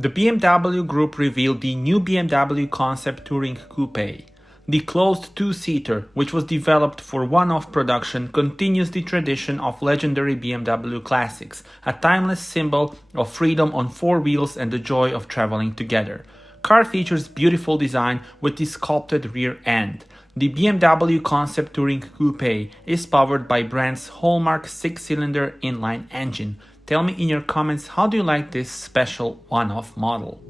The BMW Group revealed the new BMW Concept Touring Coupé. The closed two-seater, which was developed for one-off production, continues the tradition of legendary BMW classics, a timeless symbol of freedom on four wheels and the joy of traveling together. Car features beautiful design with the sculpted rear end. The BMW Concept Touring Coupé is powered by brand's hallmark 6-cylinder inline engine. Tell me in your comments, how do you like this special one-off model?